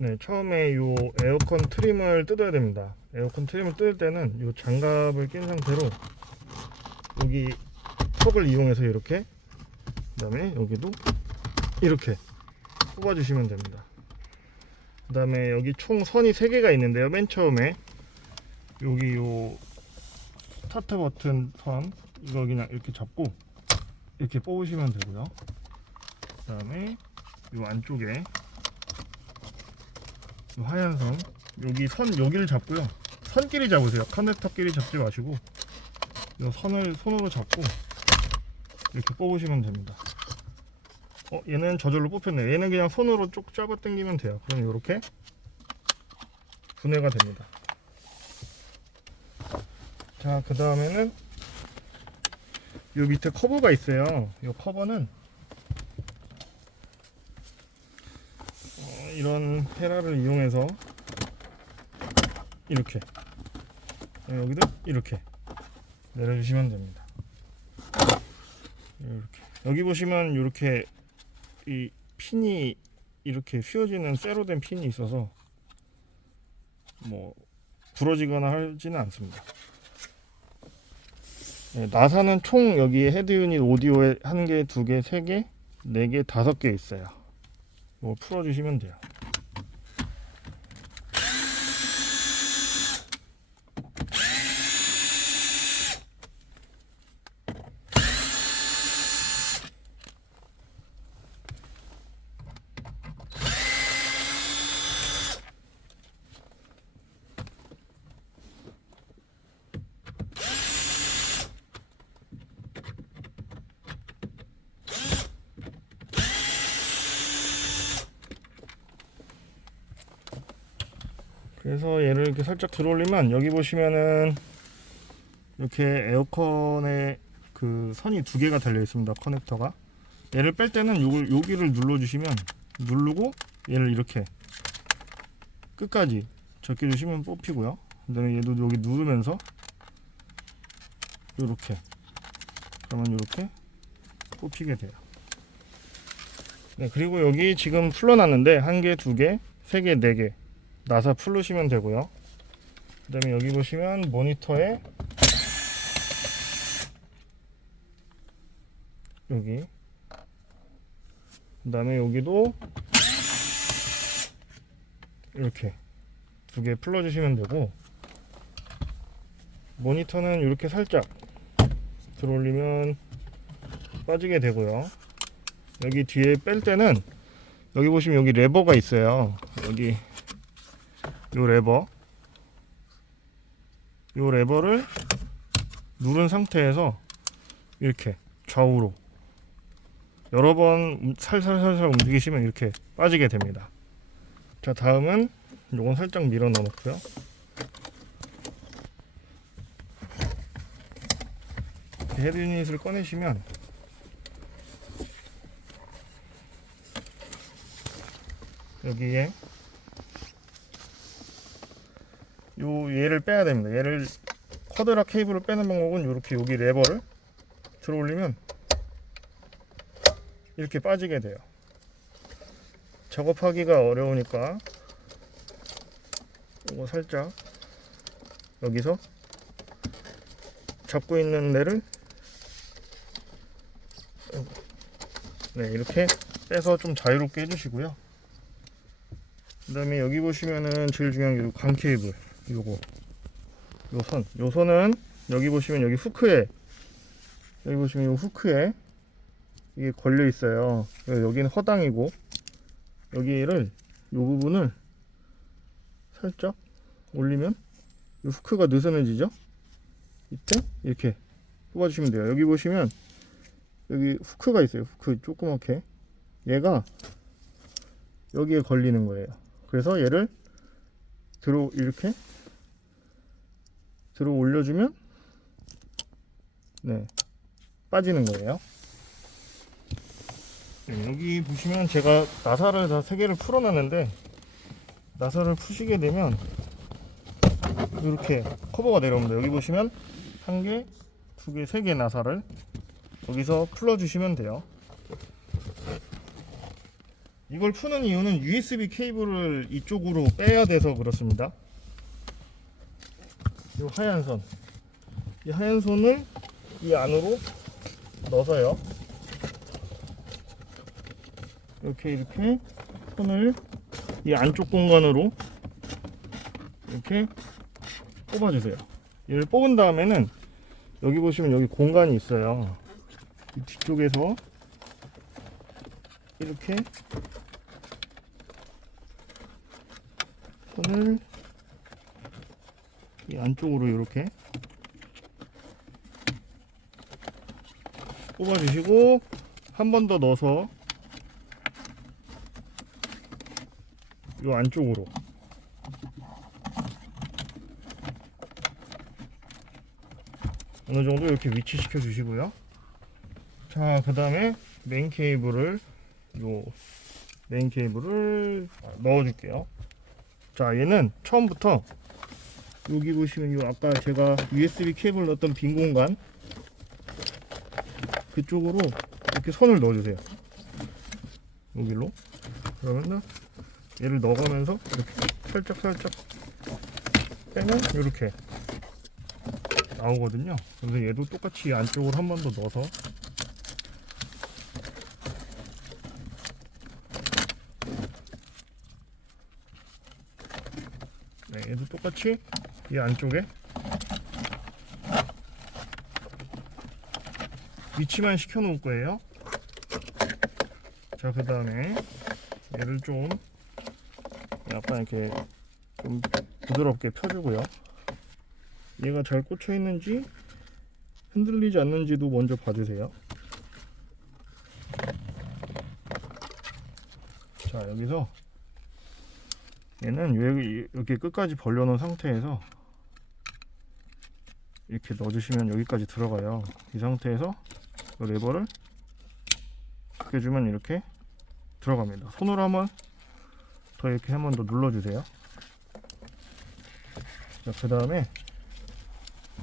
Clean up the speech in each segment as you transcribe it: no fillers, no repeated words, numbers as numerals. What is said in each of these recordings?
네, 처음에 요 에어컨 트림을 뜯어야 됩니다. 에어컨 트림을 뜯을 때는 요 장갑을 낀 상태로 여기 턱을 이용해서 이렇게, 그 다음에 여기도 이렇게 뽑아 주시면 됩니다. 그 다음에 여기 총 선이 3개가 있는데요. 맨 처음에 여기 요 스타트 버튼 선, 이거 그냥 이렇게 잡고 이렇게 뽑으시면 되고요. 그 다음에 요 안쪽에 요 하얀 선, 여기 선 여기를 잡고요. 선끼리 잡으세요. 커넥터끼리 잡지 마시고 요 선을 손으로 잡고 이렇게 뽑으시면 됩니다. 얘는 저절로 뽑혔네요. 얘는 그냥 손으로 쭉 잡아 당기면 돼요. 그럼 이렇게 분해가 됩니다. 자, 그 다음에는 요 밑에 커버가 있어요. 요 커버는 이런 헤라를 이용해서 이렇게, 여기도 이렇게 내려주시면 됩니다. 이렇게. 여기 보시면 이렇게 이 핀이 이렇게 휘어지는 쇠로 된 핀이 있어서 뭐 부러지거나 하지는 않습니다. 네, 나사는 총 여기 헤드 유닛 오디오에 1개, 2개, 3개, 4개, 5개 있어요. 이걸 풀어주시면 돼요. 그래서 얘를 이렇게 살짝 들어 올리면 여기 보시면은 이렇게 에어컨에 그 선이 2개가 달려 있습니다. 커넥터가. 얘를 뺄 때는 여기를 눌러 주시면, 누르고 얘를 이렇게 끝까지 적게 주시면 뽑히고요. 그다음에 얘도 여기 누르면서 이렇게, 그러면 이렇게 뽑히게 돼요. 네, 그리고 여기 지금 풀러놨는데 1개, 2개, 3개, 4개 나사 풀르시면 되고요. 그 다음에 여기 보시면 모니터에 여기, 그 다음에 여기도 이렇게 2개 풀러주시면 되고, 모니터는 이렇게 살짝 들어 올리면 빠지게 되고요. 여기 뒤에 뺄 때는 여기 보시면 여기 레버가 있어요. 여기 요 레버를 누른 상태에서 이렇게 좌우로 여러 번 살살살살 움직이시면 이렇게 빠지게 됩니다. 자, 다음은 요건 살짝 밀어 넣어 놓고요. 헤드 유닛을 꺼내시면 여기에 얘를 빼야 됩니다. 얘를 쿼드라 케이블을 빼는 방법은 이렇게 여기 레버를 들어 올리면 이렇게 빠지게 돼요. 작업하기가 어려우니까 이거 살짝 여기서 잡고 있는 데를 이렇게 빼서 좀 자유롭게 해주시고요. 그 다음에 여기 보시면은 제일 중요한 게 관 케이블, 요 선은 여기 보시면 여기 후크에, 여기 보시면 요 후크에 이게 걸려 있어요. 여기는 허당이고, 여기를 요 부분을 살짝 올리면 요 후크가 느슨해지죠. 이때 이렇게 뽑아주시면 돼요. 여기 보시면 여기 후크가 있어요. 후크 조그맣게, 얘가 여기에 걸리는 거예요. 그래서 얘를 이렇게 들어 올려주면 빠지는 거예요. 여기 보시면 제가 나사를 다 3개를 풀어놨는데, 나사를 푸시게 되면 이렇게 커버가 내려옵니다. 여기 보시면 1개, 2개, 3개 나사를 여기서 풀어주시면 돼요. 이걸 푸는 이유는 USB 케이블을 이쪽으로 빼야 돼서 그렇습니다. 이 하얀 선, 이 하얀 선을 이 안으로 넣어서요. 이렇게 선을 이 안쪽 공간으로 이렇게 뽑아주세요. 얘를 뽑은 다음에는 여기 보시면 여기 공간이 있어요. 이 뒤쪽에서 이렇게 선을 이 안쪽으로 이렇게 뽑아주시고 한 번 더 넣어서 이 안쪽으로 어느 정도 이렇게 위치시켜 주시고요. 자, 그 다음에 메인 케이블을 넣어 줄게요. 자, 얘는 처음부터 여기 보시면 아까 제가 USB 케이블 넣었던 빈 공간 그쪽으로 이렇게 선을 넣어 주세요. 여기로. 그러면 얘를 넣어가면서 이렇게 살짝 빼면 이렇게 나오거든요. 그래서 얘도 똑같이 안쪽으로 한 번 더 넣어서 얘도 똑같이 이 안쪽에 위치만 시켜 놓을 거예요. 자, 그 다음에 얘를 좀 약간 이렇게 좀 부드럽게 펴주고요. 얘가 잘 꽂혀 있는지 흔들리지 않는지도 먼저 봐주세요. 자, 여기서 얘는 이렇게 끝까지 벌려놓은 상태에서 이렇게 넣어주시면 여기까지 들어가요. 이 상태에서 이 레버를 당겨주면 이렇게 들어갑니다. 손으로 한번 더 이렇게 한 번 더 눌러주세요. 자, 그 다음에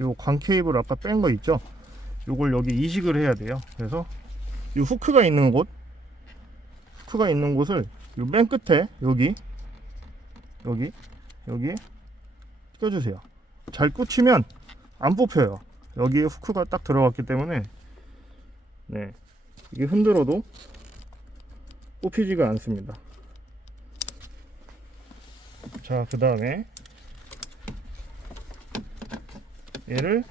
요 관 케이블 아까 뺀 거 있죠? 요걸 여기 이식을 해야 돼요. 그래서 이 후크가 있는 곳을 요 맨 끝에 여기 껴주세요. 잘 꽂히면 안 뽑혀요. 여기에 후크가 딱 들어갔기 때문에 이게 흔들어도 뽑히지가 않습니다. 자, 그 다음에 얘를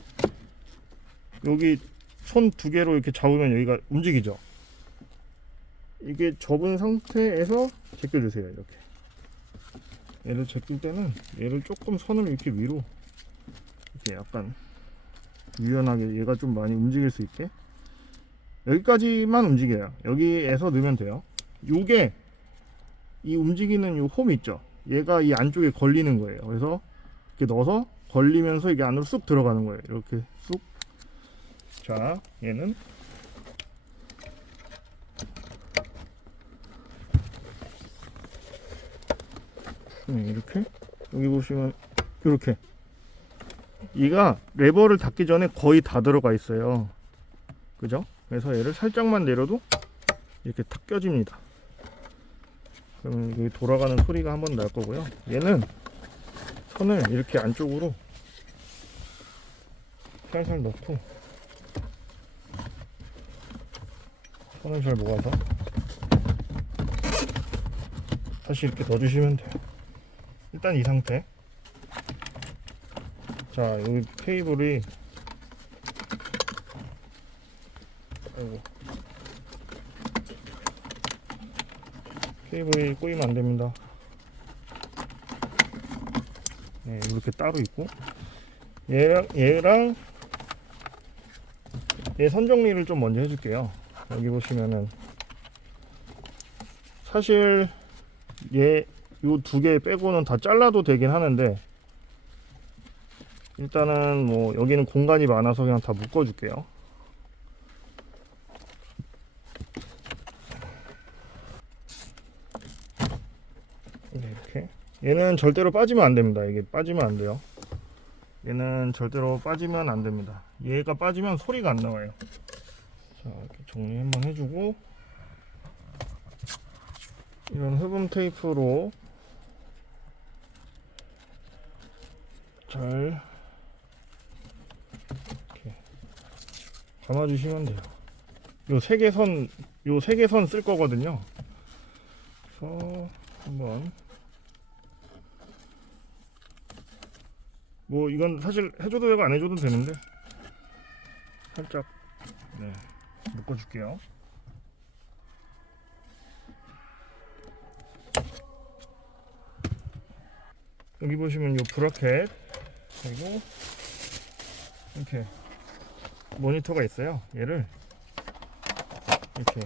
여기 손 두 개로 이렇게 잡으면 여기가 움직이죠. 이게 접은 상태에서 제껴주세요. 이렇게 얘를 제낄 때는 얘를 조금 선을 이렇게 위로 이렇게 약간 유연하게 얘가 좀 많이 움직일 수 있게 여기까지만 움직여요. 여기에서 넣으면 돼요. 요게 이 움직이는 요 홈 있죠? 얘가 이 안쪽에 걸리는 거예요. 그래서 이렇게 넣어서 걸리면서 이게 안으로 쑥 들어가는 거예요. 이렇게 쑥. 자, 얘는 이렇게 여기 보시면 이렇게 얘가 레버를 닫기 전에 거의 다 들어가 있어요. 그죠? 그래서 얘를 살짝만 내려도 이렇게 탁 껴집니다. 그러면 여기 돌아가는 소리가 한번 날 거고요. 얘는 선을 이렇게 안쪽으로 살살 넣고 선을 잘 모아서 다시 이렇게 넣어주시면 돼요. 일단 이 상태. 자, 여기 케이블이 케이블이 꼬이면 안 됩니다. 네, 이렇게 따로 있고 얘랑 얘 선 정리를 좀 먼저 해줄게요. 여기 보시면은 사실 얘 요 두 개 빼고는 다 잘라도 되긴 하는데 일단은 뭐 여기는 공간이 많아서 그냥 다 묶어 줄게요. 이렇게 얘는 절대로 빠지면 안 됩니다. 이게 빠지면 안 돼요. 얘는 절대로 빠지면 안 됩니다. 얘가 빠지면 소리가 안 나와요. 자, 이렇게 정리 한번 해주고 이런 흡음 테이프로 잘 이렇게 감아주시면 돼요. 요 세 개 선 쓸 거거든요. 그래서 한번 뭐 이건 사실 해줘도 되고 안 해줘도 되는데 살짝 묶어줄게요. 여기 보시면 요 브라켓 그리고 이렇게 모니터가 있어요. 얘를 이렇게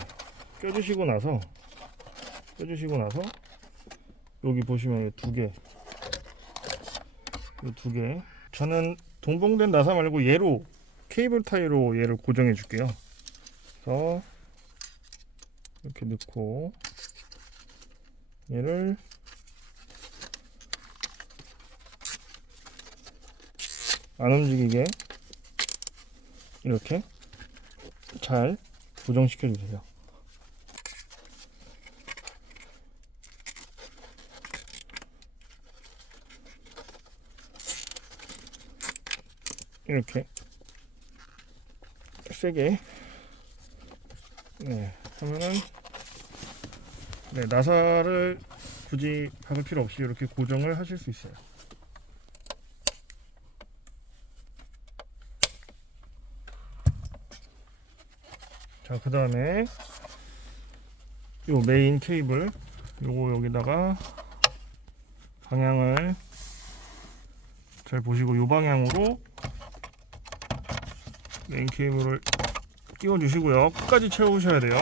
껴주시고 나서 여기 보시면 두 개 저는 동봉된 나사 말고 얘로 케이블 타이로 얘를 고정해 줄게요. 그래서 이렇게 넣고 얘를 안 움직이게 이렇게 잘 고정시켜 주세요. 이렇게 세게 하면은 나사를 굳이 박을 필요 없이 이렇게 고정을 하실 수 있어요. 자, 그 다음에 요 메인 케이블 요거 여기다가 방향을 잘 보시고 요 방향으로 메인 케이블을 끼워 주시고요. 끝까지 채우셔야 돼요.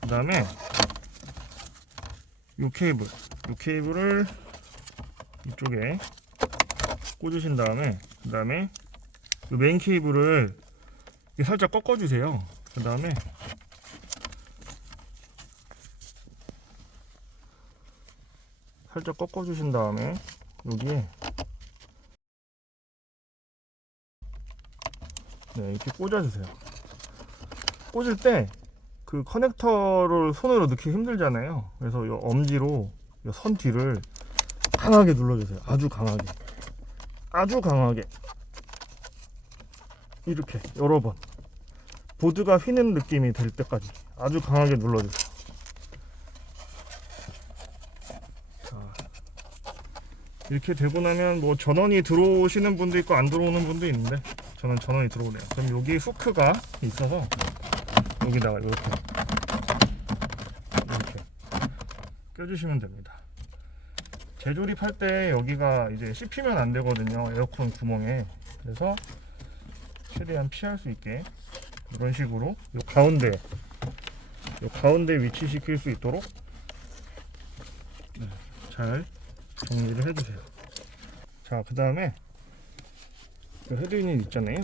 그 다음에 요 케이블을 이쪽에 꽂으신 다음에 그 다음에 요 메인 케이블을 살짝 꺾어 주세요. 그 다음에 살짝 꺾어 주신 다음에 여기에 이렇게 꽂아 주세요. 꽂을 때 그 커넥터를 손으로 넣기 힘들잖아요. 그래서 이 엄지로 이 선 뒤를 강하게 눌러주세요. 아주 강하게 이렇게 여러 번 보드가 휘는 느낌이 될 때까지 아주 강하게 눌러주세요. 자, 이렇게 되고 나면 뭐 전원이 들어오시는 분도 있고 안 들어오는 분도 있는데 저는 전원이 들어오네요. 그럼 여기 후크가 있어서 여기다가 이렇게 껴주시면 됩니다. 재조립할 때 여기가 이제 씹히면 안 되거든요. 에어컨 구멍에. 그래서 최대한 피할 수 있게 이런 식으로 요 가운데 위치시킬 수 있도록 잘 정리를 해주세요. 자, 그 다음에 헤드유닛 있잖아요.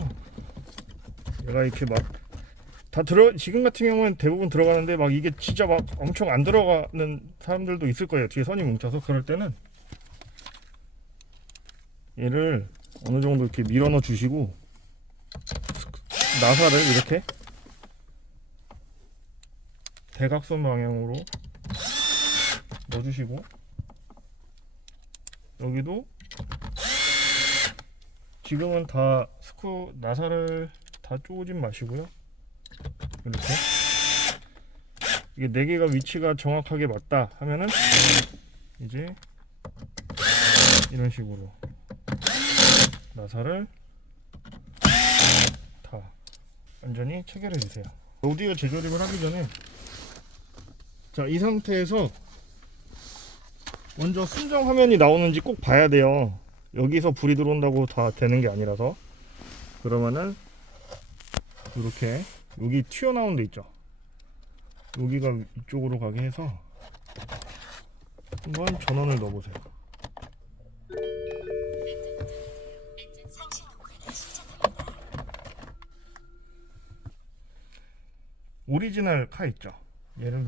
얘가 이렇게 막 다 지금 같은 경우는 대부분 들어가는데 막 이게 진짜 막 엄청 안 들어가는 사람들도 있을 거예요. 뒤에 선이 뭉쳐서. 그럴 때는 얘를 어느 정도 이렇게 밀어 넣어 주시고 나사를 이렇게 대각선 방향으로 넣어 주시고 여기도 지금은 다 나사를 다 쪼진 마시고요. 이렇게 이게 4개가 위치가 정확하게 맞다 하면은 이제 이런 식으로 나사를 다 완전히 체결해 주세요. 오디오 재조립을 하기 전에 자, 이 상태에서 먼저 순정 화면이 나오는지 꼭 봐야 돼요. 여기서 불이 들어온다고 다 되는 게 아니라서. 그러면은 이렇게 여기 튀어나온 데 있죠. 여기가 이쪽으로 가게 해서 한번 전원을 넣어보세요. 오리지널 카 있죠. 얘를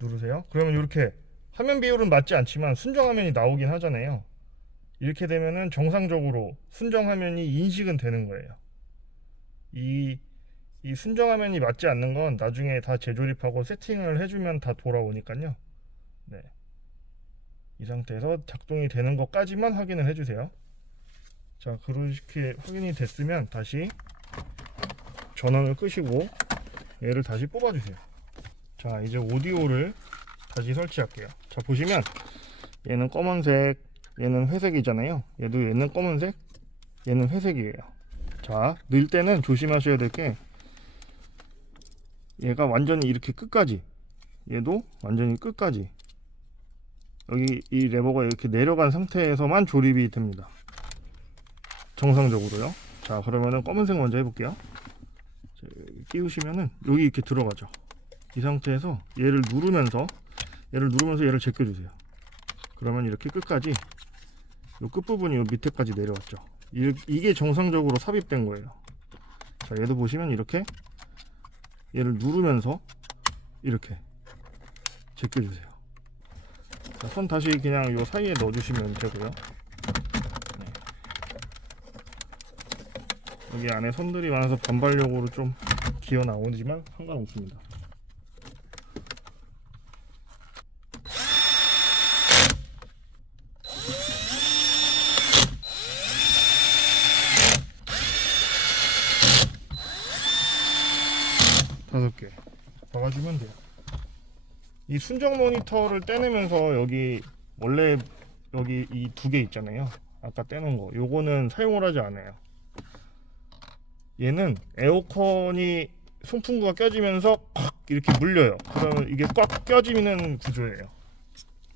누르세요. 그러면 이렇게 화면 비율은 맞지 않지만 순정 화면이 나오긴 하잖아요. 이렇게 되면은 정상적으로 순정 화면이 인식은 되는 거예요. 이 순정 화면이 맞지 않는 건 나중에 다 재조립하고 세팅을 해주면 다 돌아오니까요. 네. 이 상태에서 작동이 되는 것까지만 확인을 해주세요. 자, 그렇게 확인이 됐으면 다시 전원을 끄시고 얘를 다시 뽑아주세요. 자, 이제 오디오를 다시 설치할게요. 자, 보시면 얘는 검은색, 얘는 회색이잖아요. 얘는 검은색, 얘는 회색이에요. 자, 넣을 때는 조심하셔야 될 게 얘가 완전히 이렇게 끝까지, 얘도 완전히 끝까지 여기 이 레버가 이렇게 내려간 상태에서만 조립이 됩니다. 정상적으로요. 자, 그러면은 검은색 먼저 해볼게요. 자, 끼우시면은 여기 이렇게 들어가죠. 이 상태에서 얘를 누르면서 얘를 제껴주세요. 그러면 이렇게 끝까지 요 끝부분이 요 밑에까지 내려왔죠. 이게 정상적으로 삽입된 거예요. 자, 얘도 보시면 이렇게 얘를 누르면서 이렇게 제껴주세요. 자, 손 다시 그냥 요 사이에 넣어주시면 되고요. 네. 여기 안에 선들이 많아서 반발력으로 좀 기어 나오지만 상관없습니다. 다섯 개 박아주면 돼요. 이 순정 모니터를 떼내면서 여기 원래 여기 이 두 개 있잖아요. 아까 떼놓은 거, 요거는 사용을 하지 않아요. 얘는 에어컨이 송풍구가 껴지면서 콱 이렇게 물려요. 그러면 이게 꽉 껴지는 구조예요.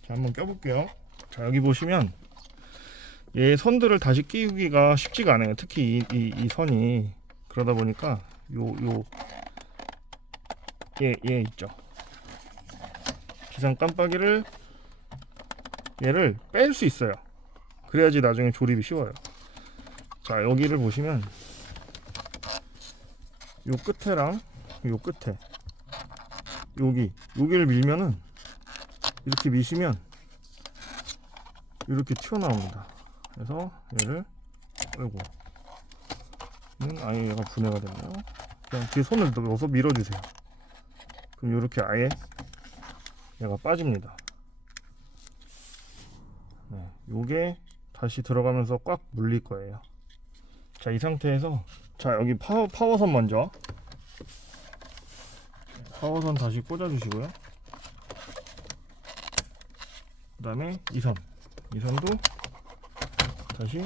자, 한번 껴볼게요. 자, 여기 보시면 얘 선들을 다시 끼우기가 쉽지가 않아요. 특히 이 선이. 그러다 보니까 얘 있죠. 기상 깜빡이를 얘를 뺄 수 있어요. 그래야지 나중에 조립이 쉬워요. 자, 여기를 보시면 요 끝에랑 요 끝에 여기를 밀면은 이렇게 미시면 이렇게 튀어나옵니다. 그래서 얘를 아예 얘가 분해가 됐네요. 그냥 뒤에 손을 넣어서 밀어주세요. 그럼 이렇게 아예 얘가 빠집니다. 네, 요게 다시 들어가면서 꽉 물릴 거예요. 자, 이 상태에서 자, 여기 파워선 먼저 파워선 다시 꽂아 주시고요. 그 다음에 이 선도 다시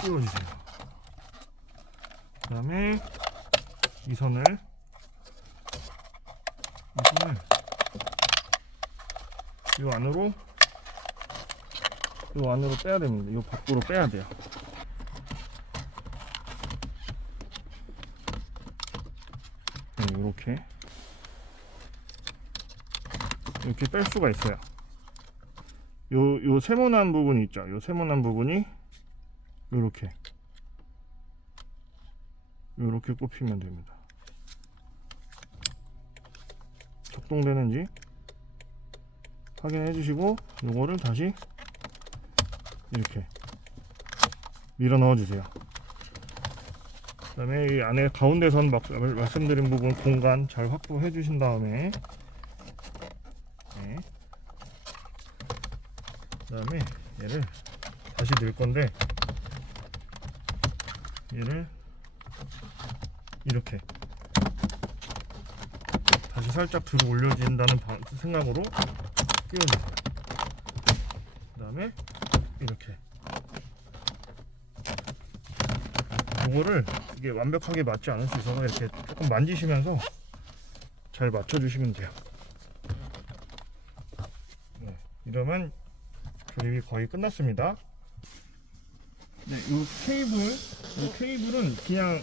끼워주세요. 그 다음에 이 선을 요 안으로 빼야 됩니다. 요 밖으로 빼야 돼요. 이렇게 뺄 수가 있어요. 요 세모난 부분이 있죠. 요 세모난 부분이 요렇게 꼽히면 됩니다. 작동되는지 확인해 주시고 요거를 다시 이렇게 밀어 넣어 주세요. 그 다음에 이 안에 가운데 선 말씀드린 부분 공간 잘 확보해 주신 다음에 네. 그 다음에 얘를 다시 넣을 건데 얘를 이렇게 다시 살짝 들어 올려진다는 생각으로 끼워주세요. 그 다음에 이렇게 이거를 이게 완벽하게 맞지 않을 수 있어서 이렇게 조금 만지시면서 잘 맞춰주시면 돼요. 네, 이러면 조립이 거의 끝났습니다. 네, 이 케이블은 그냥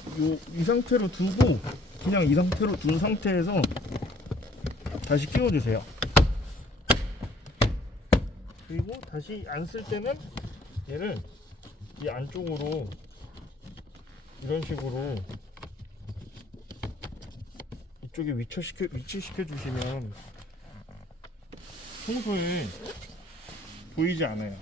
이 상태로 두고 그냥 이 상태로 둔 상태에서 다시 끼워주세요. 그리고 다시 안 쓸 때는 얘를 이 안쪽으로 이런 식으로 이쪽에 위치시켜 주시면 평소에 보이지 않아요.